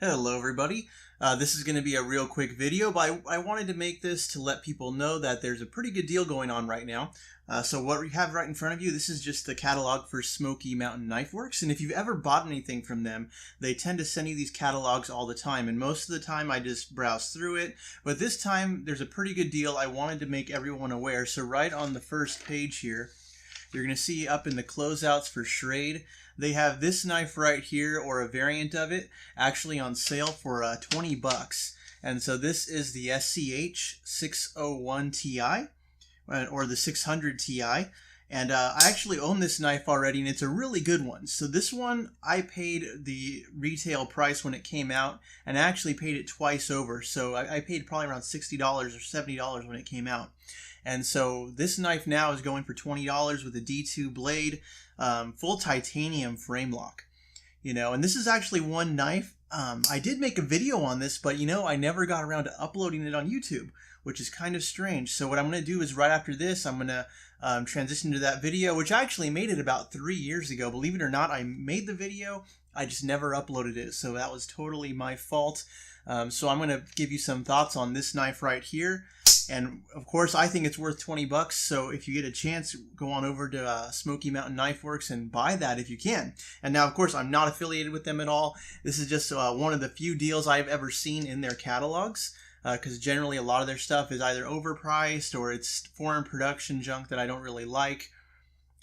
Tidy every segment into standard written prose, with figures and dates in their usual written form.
Hello everybody. This is going to be a real quick video, but I wanted to make this to let people know that there's a pretty good deal going on right now. So what we have right in front of you, this is just the catalog for Smoky Mountain Knife Works, and if you've ever bought anything from them, they tend to send you these catalogs all the time, and most of the time I just browse through it, but this time there's a pretty good deal I wanted to make everyone aware. So right on the first page here, you're going to see up in the closeouts for Schrade, they have this knife right here, or a variant of it, actually on sale for 20 bucks. And so this is the SCH 601 Ti, or the 600 Ti. And I actually own this knife already, and it's a really good one. So this one, I paid the retail price when it came out, and I actually paid it twice over. So I paid probably around $60 or $70 when it came out. And so this knife now is going for $20 with a D2 blade, full titanium frame lock. And this is actually one knife. I did make a video on this, but I never got around to uploading it on YouTube, which is kind of strange. So what I'm going to do is right after this, I'm going to transition to that video, which I actually made it about 3 years ago. Believe it or not, I made the video. I just never uploaded it, so that was totally my fault. So I'm going to give you some thoughts on this knife right here. And of course, I think it's worth 20 bucks. So if you get a chance, go on over to Smoky Mountain Knife Works and buy that if you can. And now, of course, I'm not affiliated with them at all. This is just one of the few deals I've ever seen in their catalogs. Because generally a lot of their stuff is either overpriced or it's foreign production junk that I don't really like.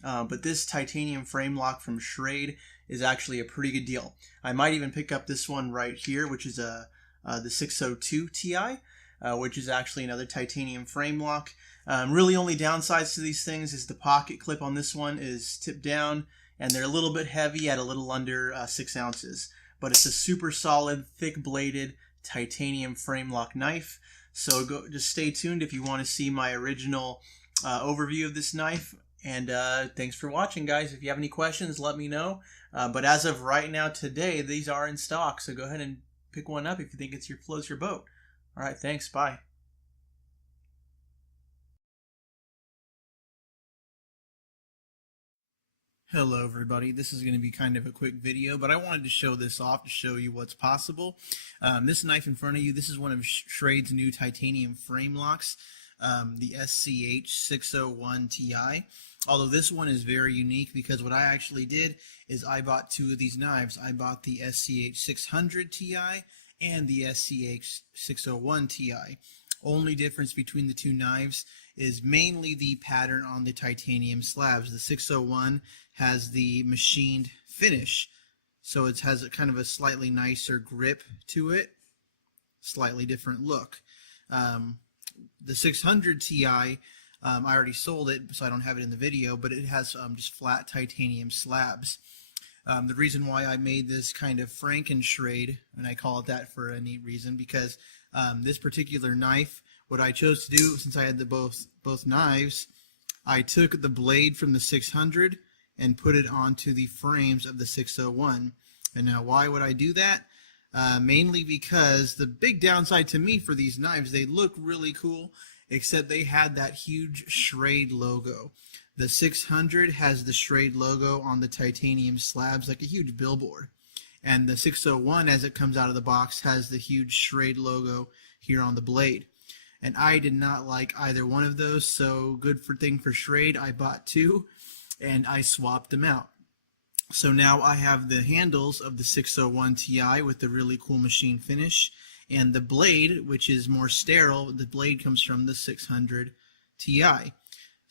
But this titanium frame lock from Schrade is actually a pretty good deal. I might even pick up this one right here, which is the 602 Ti. Which is actually another titanium frame lock. Really only downsides to these things is the pocket clip on this one is tipped down, and they're a little bit heavy at a little under 6 ounces. But it's a super solid, thick bladed titanium frame lock knife. So just stay tuned if you want to see my original overview of this knife. And thanks for watching, guys. If you have any questions, let me know. But as of right now, today, these are in stock. So go ahead and pick one up if you think floats your boat. All right, thanks. Bye. Hello everybody, this is going to be kind of a quick video, but I wanted to show this off to show you what's possible. This knife in front of you, this is one of Schrade's new titanium frame locks, the SCH 601 Ti. Although this one is very unique because what I actually did is I bought two of these knives. I bought the SCH 600 Ti and the SCH 601 Ti. Only difference between the two knives is mainly the pattern on the titanium slabs. The 601 has the machined finish, so it has a kind of a slightly nicer grip to it, slightly different look. The 600 Ti, I already sold it, so I don't have it in the video, but it has just flat titanium slabs. The reason why I made this kind of Franken-Schrade, and I call it that for a neat reason, because this particular knife, what I chose to do, since I had both knives, I took the blade from the 600 and put it onto the frames of the 601. And now why would I do that? Mainly because the big downside to me for these knives, they look really cool, except they had that huge Schrade logo. The 600 has the Schrade logo on the titanium slabs like a huge billboard. And the 601, as it comes out of the box, has the huge Schrade logo here on the blade. And I did not like either one of those, so good thing for Schrade, I bought two, and I swapped them out. So now I have the handles of the 601 Ti with the really cool machine finish, and the blade, which is more sterile, the blade comes from the 600 Ti.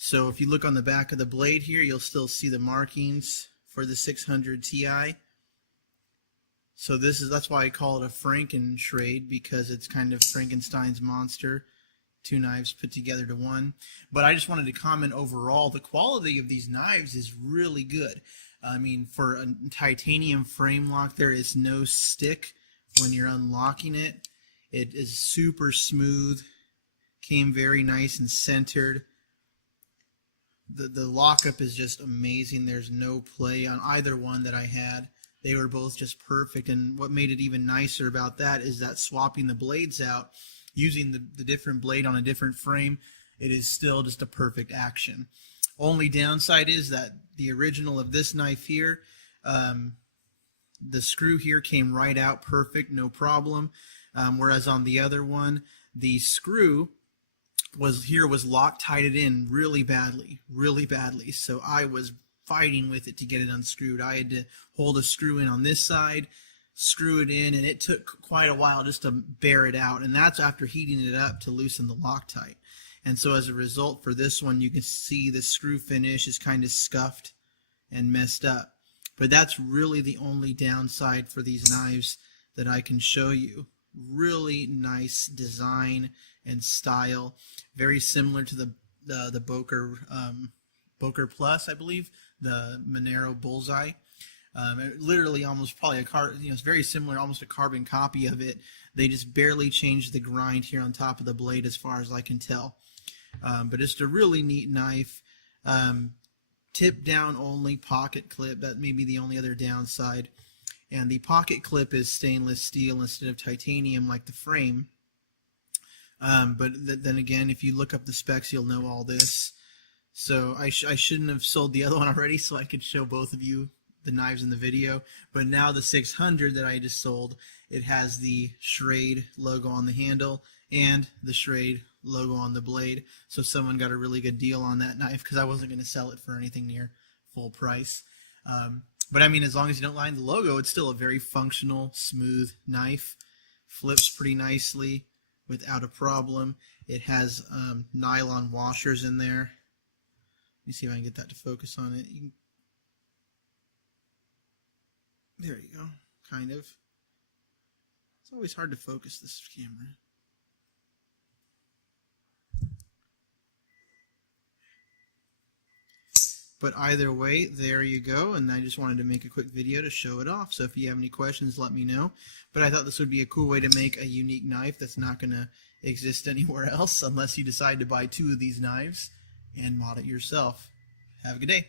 So if you look on the back of the blade here, you'll still see the markings for the 600 Ti. So that's why I call it a Franken-Schrade, because it's kind of Frankenstein's monster, two knives put together to one. But I just wanted to comment overall, the quality of these knives is really good. I mean, for a titanium frame lock, there is no stick when you're unlocking it. It is super smooth, came very nice and centered. The lockup is just amazing. There's no play on either one that I had. They were both just perfect, and what made it even nicer about that is that swapping the blades out, using the different blade on a different frame, it is still just a perfect action. Only downside is that the original of this knife here, The screw here came right out perfect, no problem. Whereas on the other one, the screw was Loctited in really badly, really badly. So I was fighting with it to get it unscrewed. I had to hold a screw in on this side, screw it in, and it took quite a while just to bear it out. And that's after heating it up to loosen the Loctite. And so as a result for this one, you can see the screw finish is kind of scuffed and messed up. But that's really the only downside for these knives that I can show you. Really nice design and style, very similar to the Boker Plus, I believe, the Monero Bullseye. Literally almost probably it's very similar, almost a carbon copy of it. They just barely changed the grind here on top of the blade as far as I can tell. But it's a really neat knife. Tip down only pocket clip. That may be the only other downside. And the pocket clip is stainless steel instead of titanium like the frame. But then again, if you look up the specs, you'll know all this. So I shouldn't have sold the other one already so I could show both of you the knives in the video. But now the 600 that I just sold, it has the Schrade logo on the handle and the Schrade logo on the blade. So someone got a really good deal on that knife because I wasn't going to sell it for anything near full price. But I mean, as long as you don't line the logo, it's still a very functional, smooth knife. Flips pretty nicely without a problem. It has nylon washers in there. Let me see if I can get that to focus on it. There you go, kind of. It's always hard to focus this camera. But either way, there you go, and I just wanted to make a quick video to show it off. So if you have any questions, let me know. But I thought this would be a cool way to make a unique knife that's not going to exist anywhere else unless you decide to buy 2 of these knives and mod it yourself. Have a good day.